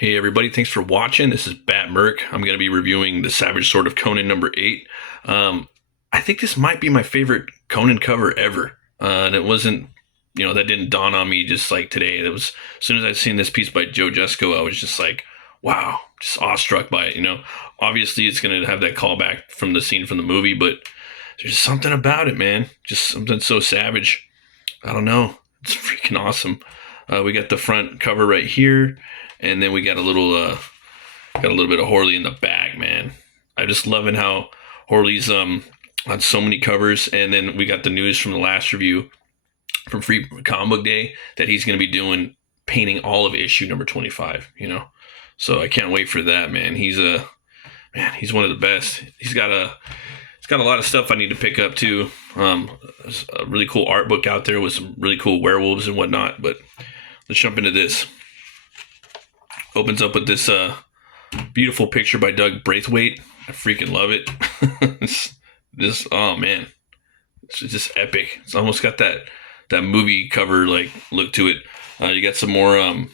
Hey everybody, thanks for watching. This is Bat Merc. I'm going to be reviewing the Savage Sword of Conan number 8. I think this might be my favorite Conan cover ever. And it wasn't, that didn't dawn on me just like today. It was, as soon as I seen this piece by Joe Jusko, I was just like, wow, just awestruck by it. Obviously it's going to have that callback from the scene from the movie, but there's something about it, man. Just something so savage. I don't know. It's freaking awesome. We got the front cover right here, and then we got a little bit of Horley in the back, man. I'm just loving how Horley's on so many covers, and then we got the news from the last review from Free Comic Book Day that he's going to be doing painting all of issue number 25. So I can't wait for that, man. He's one of the best. He's got a lot of stuff I need to pick up too. There's a really cool art book out there with some really cool werewolves and whatnot. But let's jump into this. Opens up with this beautiful picture by Doug Braithwaite. I freaking love it. Oh man, it's just epic. It's almost got that movie cover like look to it. You got some more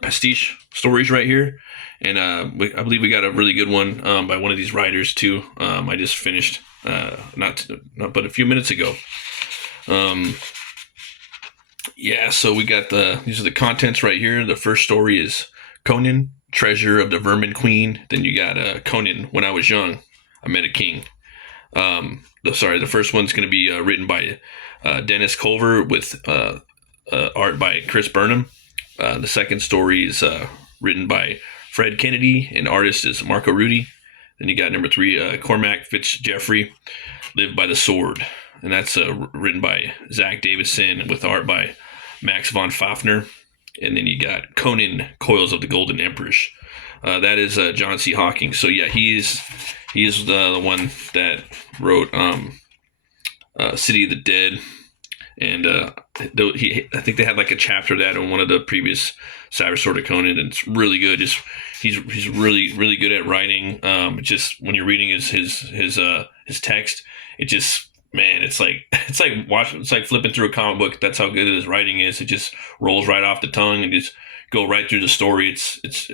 pastiche stories right here. And I believe we got a really good one by one of these writers too. I just finished not but a few minutes ago. So we got these are the contents right here. The first story is Conan, Treasure of the Vermin Queen. Then you got Conan, When I Was Young, I Met a King. The first one's going to be written by Dennis Culver with art by Chris Burnham. The second story is written by Fred Kennedy, and artist is Marco Rudy. Then you got number 3, Cormac Fitzgeoffrey, Live by the Sword. And that's written by Zach Davison with art by Max von Fafner. And then you got Conan, Coils of the Golden Empress. That is John C. Hawking. So yeah, he is the one that wrote City of the Dead. And I think they had like a chapter of that in one of the previous Savage Sword of Conan, and it's really good. He's really really good at writing. Just when you're reading his text, it just, man, it's like flipping through a comic book. That's how good his writing is. It just rolls right off the tongue and just go right through the story.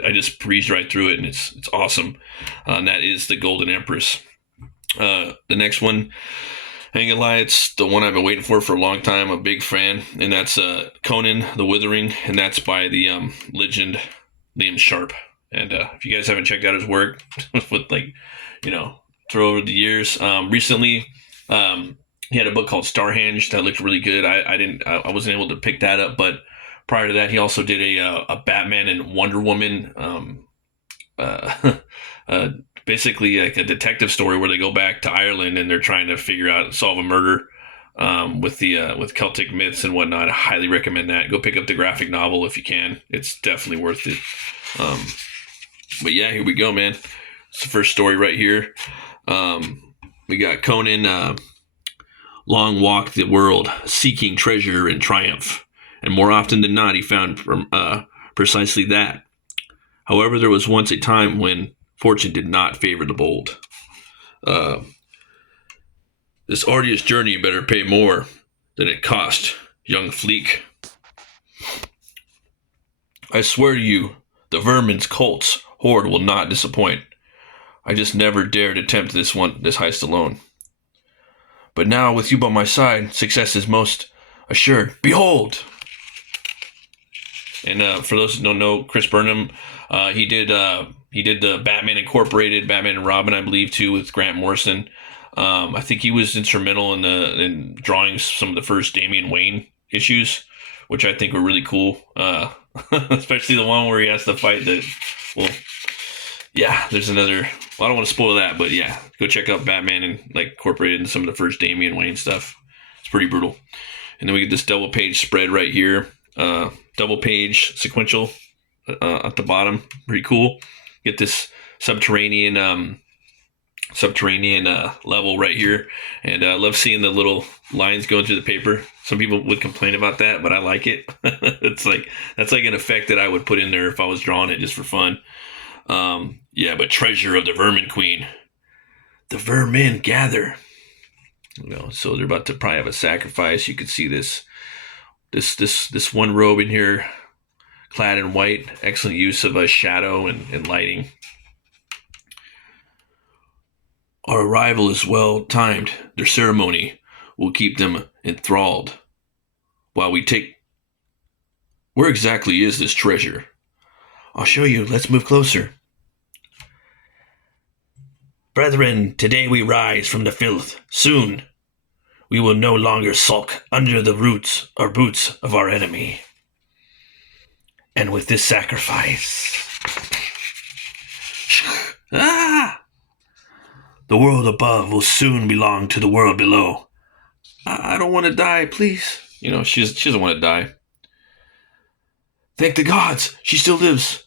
I just breezed right through it, and it's awesome. And that is the Golden Empress. The next one, I ain't gonna lie, it's the one I've been waiting for a long time. I'm a big fan, and that's Conan, the Wuthering, and that's by the legend Liam Sharp. And if you guys haven't checked out his work, with through over the years, recently he had a book called Starhenge that looked really good. I wasn't able to pick that up, but prior to that, he also did a Batman and Wonder Woman basically like a detective story where they go back to Ireland and they're trying to solve a murder with Celtic myths and whatnot. I highly recommend that. Go pick up the graphic novel if you can. It's definitely worth it. But yeah, here we go, man. It's the first story right here. We got Conan, long walked the world seeking treasure and triumph, and more often than not he found precisely that. However, there was once a time when fortune did not favor the bold. This arduous journey better pay more than it cost, young Fleek. I swear to you, the Vermin's Colts horde will not disappoint. I just never dared attempt this heist alone. But now, with you by my side, success is most assured. Behold! And for those who don't know, Chris Burnham, he did the Batman Incorporated, Batman and Robin, I believe, too, with Grant Morrison. I think he was instrumental in drawing some of the first Damian Wayne issues, which I think were really cool. Especially the one where he has to fight there's another. Well, I don't want to spoil that, but yeah, go check out Batman and incorporated in some of the first Damian Wayne stuff. It's pretty brutal. And then we get this double page spread right here. Double page sequential at the bottom. Pretty cool. Get this subterranean level right here, and I love seeing the little lines going through the paper. Some people would complain about that, but I like it. That's like an effect that I would put in there if I was drawing it just for fun. But treasure of the Vermin Queen, the vermin gather. So they're about to probably have a sacrifice. You could see this one robe in here clad in white. Excellent use of a shadow and lighting. Our arrival is well timed. Their ceremony will keep them enthralled while we take. Where exactly is this treasure? I'll show you. Let's move closer. Brethren, today we rise from the filth. Soon we will no longer sulk under the roots or boots of our enemy. And with this sacrifice, the world above will soon belong to the world below. I don't want to die, please. You know, she doesn't want to die. Thank the gods, she still lives.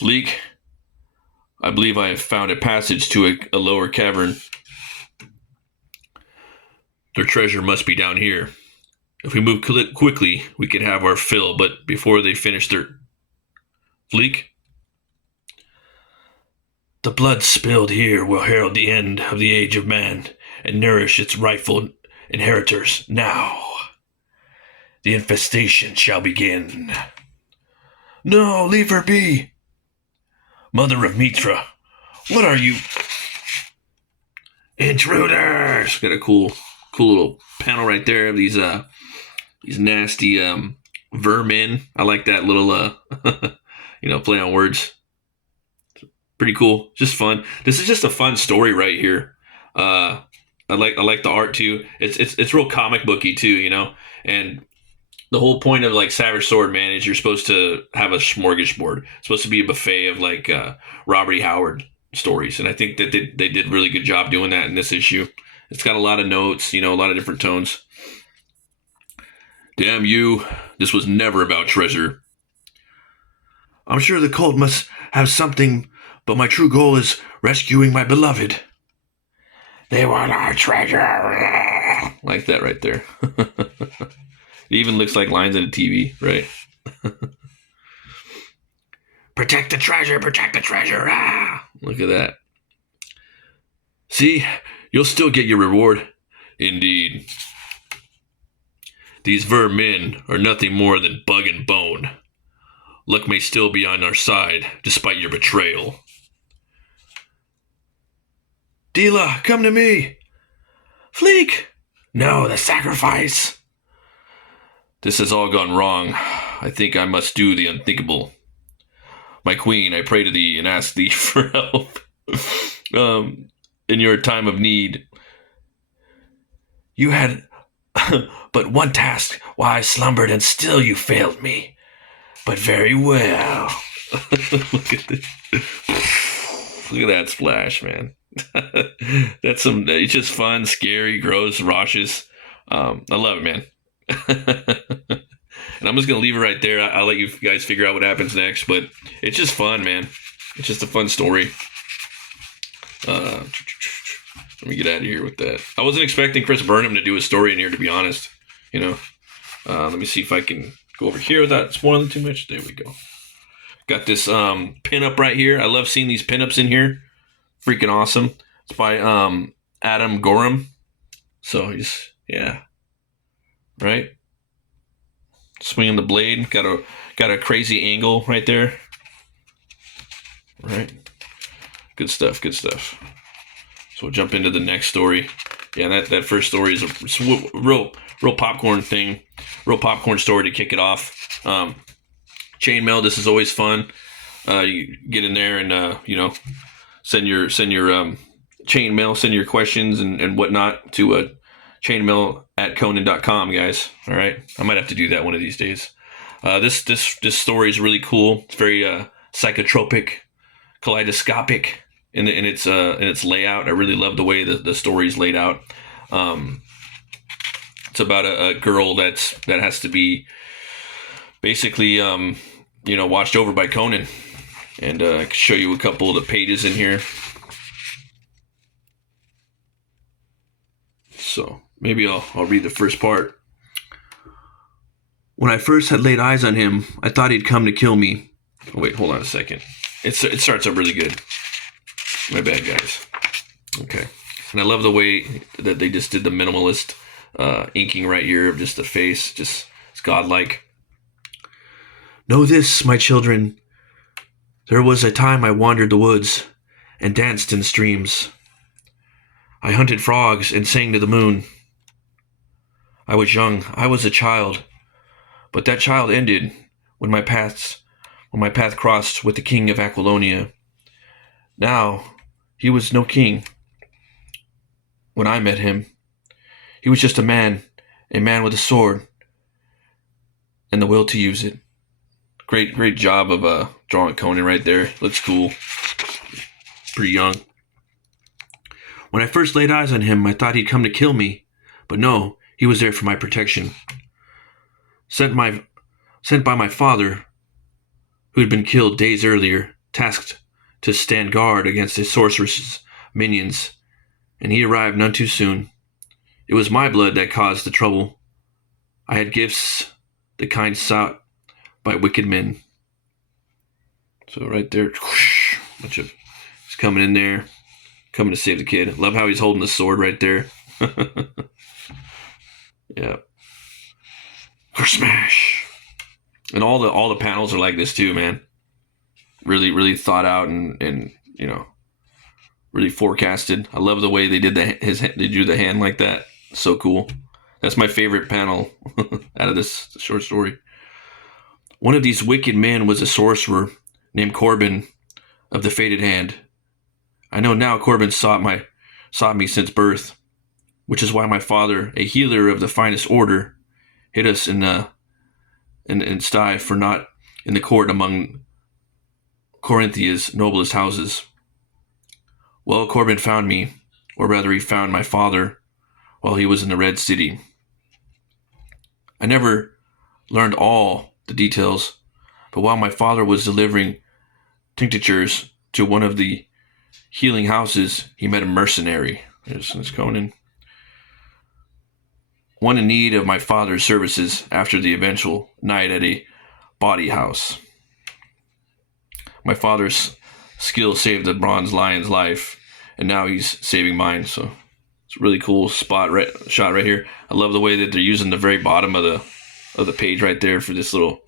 Fleek, I believe I have found a passage to a lower cavern. Their treasure must be down here. If we move quickly, we can have our fill, but before they finish their... Fleek? The blood spilled here will herald the end of the age of man and nourish its rightful inheritors. Now, the infestation shall begin. No, leave her be. Mother of Mitra, what are you? Intruders! Got a cool little panel right there of these nasty vermin. I like that little play on words. Pretty cool, just fun. This is just a fun story right here. I like the art too. It's real comic booky too, you know. And the whole point of like Savage Sword, man, is you're supposed to have a smorgasbord. It's supposed to be a buffet of like Robert E. Howard stories, and I think that they did a really good job doing that in this issue. It's got a lot of notes, you know, a lot of different tones. Damn you! This was never about treasure. I'm sure the cult must have something, but my true goal is rescuing my beloved. They want our treasure. Like that right there. It even looks like lines in a TV, right? Protect the treasure, protect the treasure. Look at that. See, you'll still get your reward. Indeed. These vermin are nothing more than bug and bone. Luck may still be on our side, despite your betrayal. Dila, come to me. Fleek! No, the sacrifice. This has all gone wrong. I think I must do the unthinkable. My queen, I pray to thee and ask thee for help. In your time of need. You had but one task while I slumbered, and still you failed me. But very well. Look at this. Look at that splash, man. It's just fun, scary, gross, raucous. I love it, man. And I'm just gonna leave it right there. I'll let you guys figure out what happens next, but it's just fun, man. It's just a fun story. Let me get out of here with that. I wasn't expecting Chris Burnham to do a story in here, to be honest. You know, let me see if I can go over here without spoiling too much. There we go. Got this pin-up right here. I love seeing these pin-ups in here. Freaking awesome. It's by Adam Gorham. So he's, yeah. Right? Swinging the blade. Got a crazy angle right there. Right? Good stuff, good stuff. So we'll jump into the next story. Yeah, that first story is a real popcorn thing. Real popcorn story to kick it off. Chainmail, this is always fun. You get in there and send your chainmail, send your questions and whatnot to chainmail@conan.com, guys. All right, I might have to do that one of these days. This story is really cool. It's very psychotropic, kaleidoscopic in its layout. I really love the way the story's laid out. It's about a girl that has to be basically watched over by Conan, and I can show you a couple of the pages in here. So maybe I'll read the first part. When I first had laid eyes on him, I thought he'd come to kill me. Oh, wait, hold on a second. It starts up really good. My bad, guys. Okay. And I love the way that they just did the minimalist inking right here of just the face. Just, it's godlike. Know this, my children. There was a time I wandered the woods and danced in streams. I hunted frogs and sang to the moon. I was young, I was a child, but that child ended when my path crossed with the king of Aquilonia. Now, he was no king when I met him. He was just a man with a sword and the will to use it. Great job of drawing Conan right there. Looks cool. Pretty young. When I first laid eyes on him, I thought he'd come to kill me, but no, he was there for my protection. Sent by my father, who had been killed days earlier, tasked to stand guard against a sorceress's minions, and he arrived none too soon. It was my blood that caused the trouble. I had gifts, the kind sought by wicked men. So right there, whoosh, he's coming in there, coming to save the kid. Love how he's holding the sword right there. Yeah. Smash. And all the panels are like this too, man. Really thought out and really forecasted. I love the way they did they drew the hand like that. So cool. That's my favorite panel out of this short story. One of these wicked men was a sorcerer named Corbin of the Fated Hand. I know now Corbin sought me since birth, which is why my father, a healer of the finest order, hid us in sty for not in the court among Corinthia's noblest houses. Well, Corbin found me, or rather he found my father while he was in the Red City. I never learned all the details, but while my father was delivering tinctures to one of the healing houses, he met a mercenary. There's Conan. One in need of my father's services after the eventual night at a bawdy house. My father's skill saved the bronze lion's life, and now he's saving mine. So it's a really cool shot right here. I love the way that they're using the very bottom of the page right there for this little,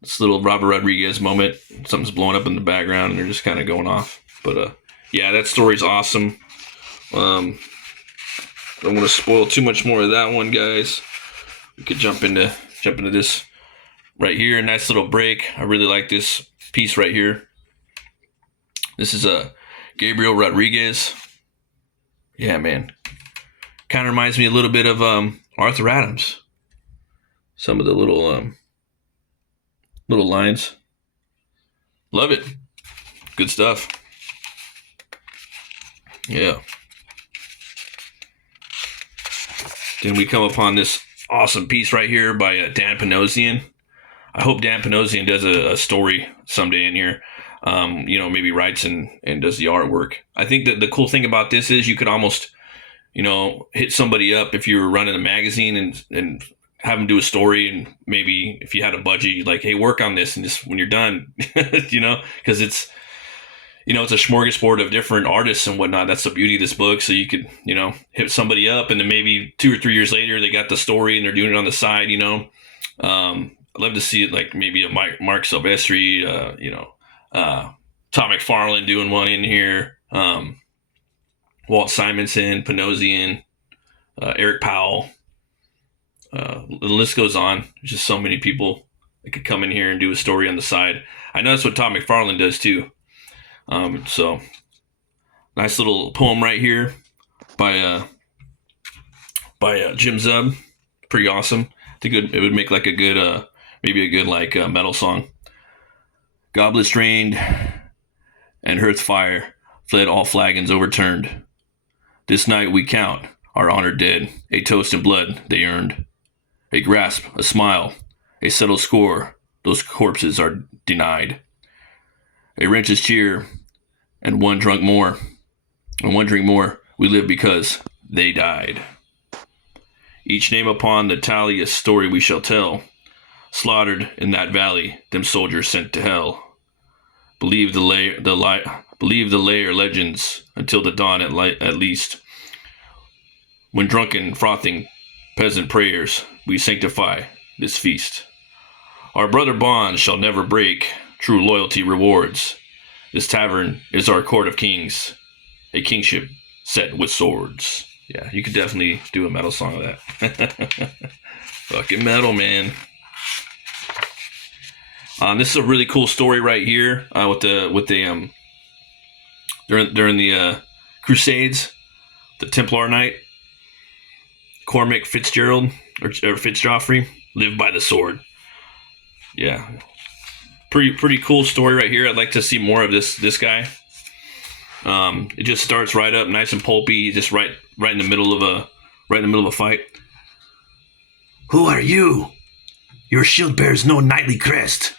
this little Robert Rodriguez moment. Something's blowing up in the background, and they're just kind of going off. But yeah, that story's awesome. Don't want to spoil too much more of that one, guys. We could jump into this right here. Nice little break. I really like this piece right here. This is Gabriel Rodriguez. Yeah, man. Kind of reminds me a little bit of Arthur Adams. Some of the little lines. Love it. Good stuff. Yeah. Then we come upon this awesome piece right here by Dan Panosian. I hope Dan Panosian does a story someday in here. Maybe writes and does the artwork. I think that the cool thing about this is you could almost, hit somebody up if you were running a magazine and have them do a story, and maybe if you had a budget, you'd like, hey, work on this, and just when you're done, because it's a smorgasbord of different artists and whatnot. That's the beauty of this book. So you could, hit somebody up, and then maybe 2 or 3 years later, they got the story and they're doing it on the side, I'd love to see it like maybe a Mark Silvestri, Todd McFarlane doing one in here, Walt Simonson, Panosian, Eric Powell. The list goes on. There's just so many people that could come in here and do a story on the side. I know that's what Todd McFarlane does too. So nice little poem right here by Jim Zub. Pretty awesome. I think it would make like a good, maybe a good metal song. Goblets drained and hearth fire fled, all flagons overturned. This night we count our honored dead, a toast in blood they earned. A grasp, a smile, a settled score, those corpses are denied. A wrench's cheer, and one drink more, we live because they died. Each name upon the tally a story we shall tell. Slaughtered in that valley, them soldiers sent to hell. Believe the layer legends until the dawn at least. When drunken, frothing peasant prayers, we sanctify this feast. Our brother bond shall never break. True loyalty rewards. This tavern is our court of kings. A kingship set with swords. Yeah, you could definitely do a metal song of that. Fucking metal, man. This is a really cool story right here with the during the Crusades, the Templar Knight, Cormac Fitzgerald or Fitzgeoffrey lived by the sword. Yeah, pretty cool story right here. I'd like to see more of this guy. It just starts right up, nice and pulpy, just right in the middle of a fight. Who are you? Your shield bears no knightly crest.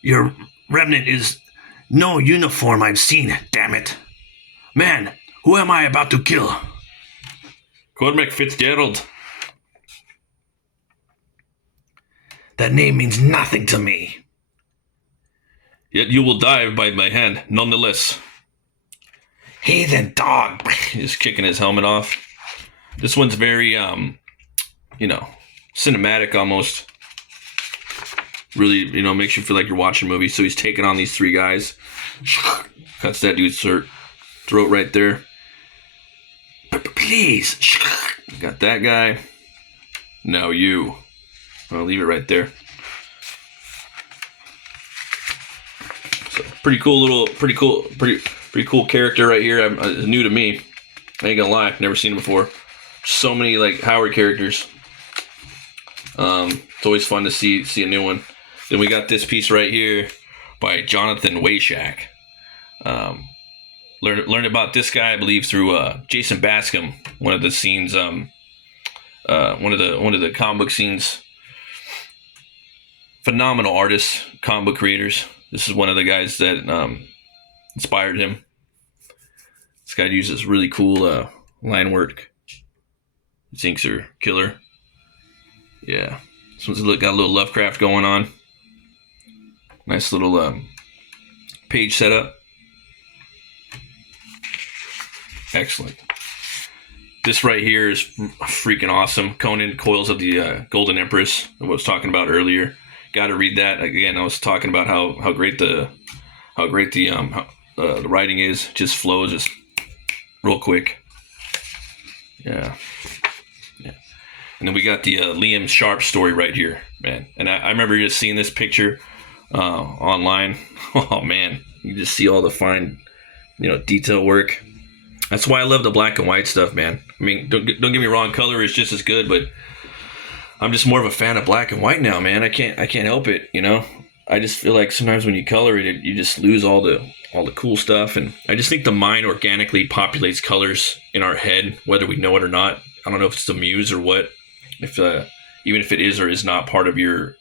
Your remnant is no uniform I've seen, damn it. Man, who am I about to kill? Cormac Fitzgerald. That name means nothing to me. Yet you will die by my hand, nonetheless. Heathen dog. He's kicking his helmet off. This one's very, cinematic almost. Really, makes you feel like you're watching a movie. So he's taking on these three guys. Cuts that dude's throat right there. Please. Got that guy. Now you. I'll leave it right there. So pretty cool character right here. It's new to me. I ain't gonna lie, never seen him before. So many like Howard characters. It's always fun to see a new one. Then we got this piece right here by Jonathan Wayshak. Learned about this guy, I believe, through Jason Bascom. One of the scenes, one of the comic book scenes. Phenomenal artists, comic book creators. This is one of the guys that inspired him. This guy uses really cool line work. His inks are killer. Yeah, this one's got a little Lovecraft going on. Nice little page setup. Excellent. This right here is freaking awesome. Conan, Coils of the Golden Empress, I was talking about earlier. Got to read that again. I was talking about how great the writing is. Just flows just real quick. Yeah. And then we got the Liam Sharp story right here, man. And I remember just seeing this picture online. Oh man, you just see all the fine, detail work. That's why I love the black and white stuff, man. I mean, don't get me wrong, color is just as good, but I'm just more of a fan of black and white now, man. I can't help it, I just feel like sometimes when you color it, you just lose all the cool stuff, and I just think the mind organically populates colors in our head, whether we know it or not. I don't know if it's the muse or what. If even if it is or is not part of your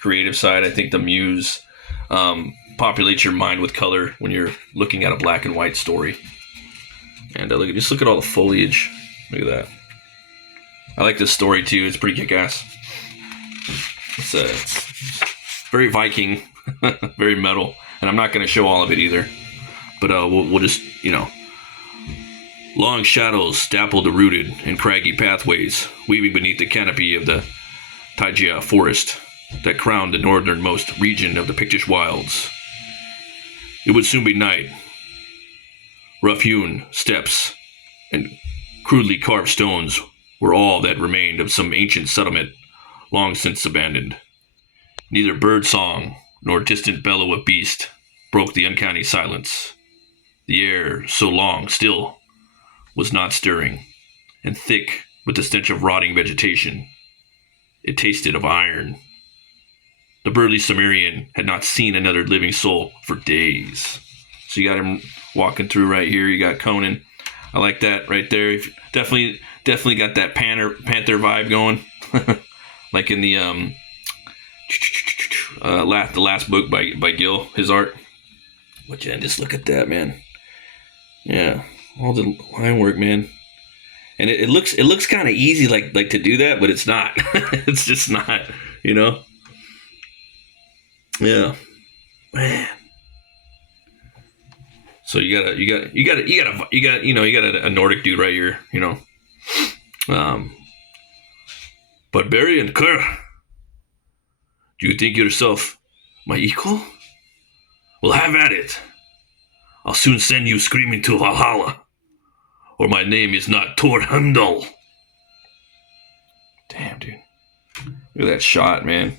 creative side, I think the muse populates your mind with color when you're looking at a black and white story. And just look at all the foliage. Look at that. I like this story too. It's pretty kick-ass. It's very Viking, very metal, and I'm not going to show all of it either. But we'll just long shadows dappled the rooted and craggy pathways, weaving beneath the canopy of the Taiga forest that crowned the northernmost region of the Pictish wilds. It would soon be night. Rough-hewn steps and crudely carved stones were all that remained of some ancient settlement long since abandoned. Neither bird song nor distant bellow of beast broke the uncanny silence. The air, so long still, was not stirring, and thick with the stench of rotting vegetation. It tasted of iron. The burly Sumerian had not seen another living soul for days. So you got him walking through right here. You got Conan. I like that right there. Definitely got that Panther vibe going, like in the last book by Gill, his art. But yeah, just look at that, man. Yeah, all the line work, man. And it looks kind of easy, like to do that, but it's not. It's just not, Yeah, man. So you got a Nordic dude right here, But Barry and Kerr, Do you think yourself my equal? Well, have at it. I'll soon send you screaming to Valhalla, or my name is not Thor Heimdall. Damn, dude. Look at that shot, man.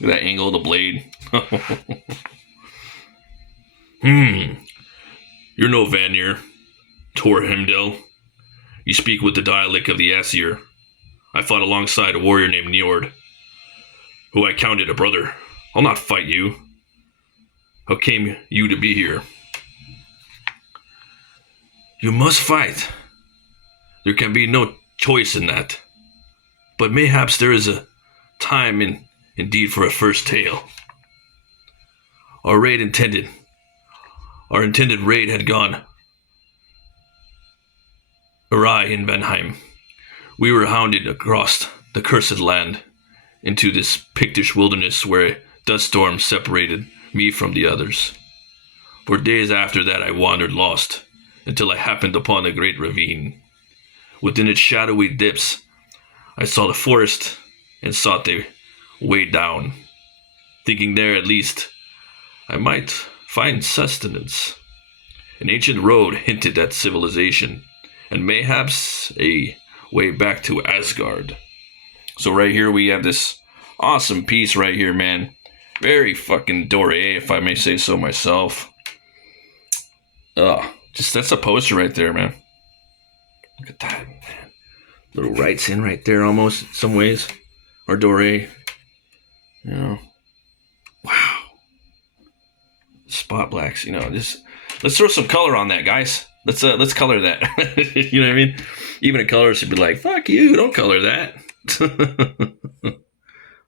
Look at that angle of the blade. You're no Vanir, Thor Heimdall. You speak with the dialect of the Aesir. I fought alongside a warrior named Njord, who I counted a brother. I'll not fight you. How came you to be here? You must fight. There can be no choice in that. But mayhaps there is a time indeed for a first tale. Our intended raid had gone awry in Vanheim. We were hounded across the cursed land into this Pictish wilderness where a dust storm separated me from the others. For days after that I wandered lost until I happened upon a great ravine. Within its shadowy depths I saw the forest and sought the way down, thinking there at least I might find sustenance. An ancient road hinted at civilization, and mayhaps a way back to Asgard. So right here we have this awesome piece right here, man. Very fucking doré, if I may say so myself. Just that's a poster right there, man. Look at that, man. Little writes in right there almost in some ways. Or doré. You know. Wow. Spot blacks, you know, just let's throw some color on that, guys. Let's color that. You know what I mean? Even a color should be like, fuck you, don't color that.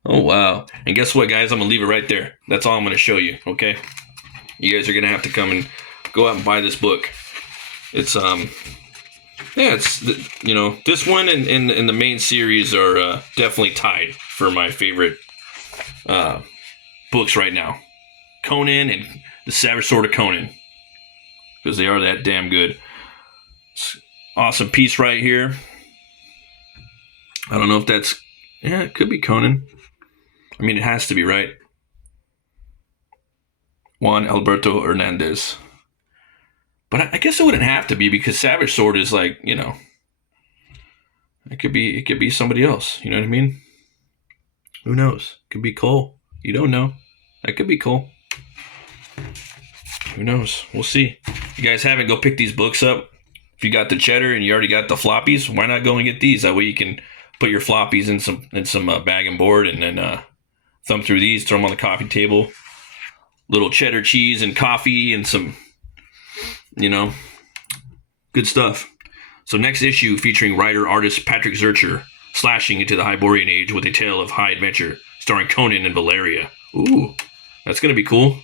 Oh wow. And guess what, guys? I'm gonna leave it right there. That's all I'm gonna show you, okay? You guys are gonna have to come and go out and buy this book. It's it's you know, this one and the main series are definitely tied for my favorite books right now. Conan and the Savage Sword of Conan, because they are that damn good. Awesome piece right here. I don't know if that's, yeah, it could be Conan. I mean, it has to be, right? Juan Alberto Hernandez. But I guess it wouldn't have to be, because Savage Sword is like, you know, it could be somebody else. You know what I mean? Who knows? It could be Cole. You don't know. That could be Cole. Who knows? We'll see. If you guys haven't, go pick these books up. If you got the cheddar and you already got the floppies, why not go and get these? That way you can put your floppies in some bag and board, and then thumb through these, throw them on the coffee table. Little cheddar cheese and coffee and some, you know, good stuff. So next issue featuring writer-artist Patrick Zurcher slashing into the Hyborian Age with a tale of high adventure, starring Conan and Valeria. Ooh, that's going to be cool.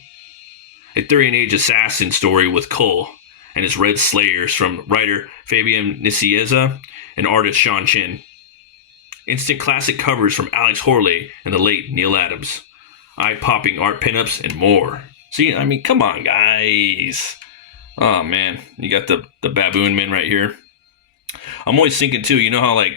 A Arthurian Age assassin story with Cole and his Red Slayers from writer Fabian Nicieza and artist Sean Chin. Instant classic covers from Alex Horley and the late Neil Adams. Eye-popping art pinups and more. See, I mean, come on, guys. Oh, man. You got the baboon men right here. I'm always thinking, too, you know how, like,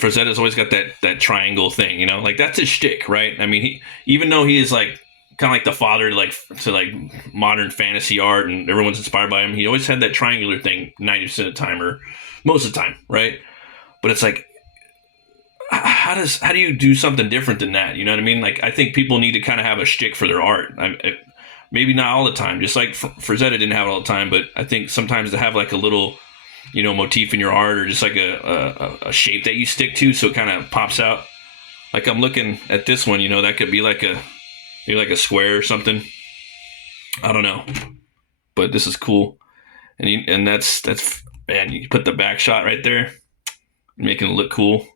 Frazetta's always got that triangle thing, you know? Like, that's his shtick, right? I mean, even though he is, like, kind of like the father to modern fantasy art and everyone's inspired by him, he always had that triangular thing 90% of the time, or most of the time, right? But it's like, how do you do something different than that? You know what I mean? Like, I think people need to kind of have a shtick for their art. Maybe not all the time, just like Frazetta didn't have it all the time, but I think sometimes to have like a little, you know, motif in your art, or just like a shape that you stick to so it kind of pops out. Like, I'm looking at this one, you know, that could be like maybe like a square or something. I don't know, but this is cool. And that's man, you put the back shot right there, making it look cool.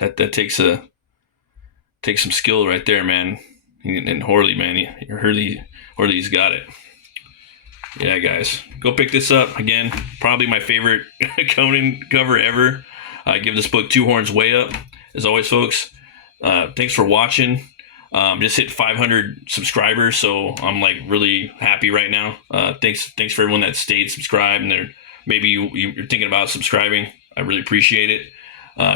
That takes some skill right there, man. And Horley, man, Horley's got it. Yeah, guys, go pick this up. Again, probably my favorite Conan cover ever. I give this book 2 horns way up. As always, folks, thanks for watching. Just hit 500 subscribers, so I'm like really happy right now. Thanks for everyone that stayed subscribed, and maybe you're thinking about subscribing. I really appreciate it.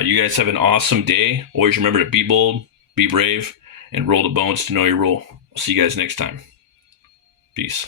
You guys have an awesome day. Always remember to be bold, be brave, and roll the bones to know your role. I'll see you guys next time. Peace.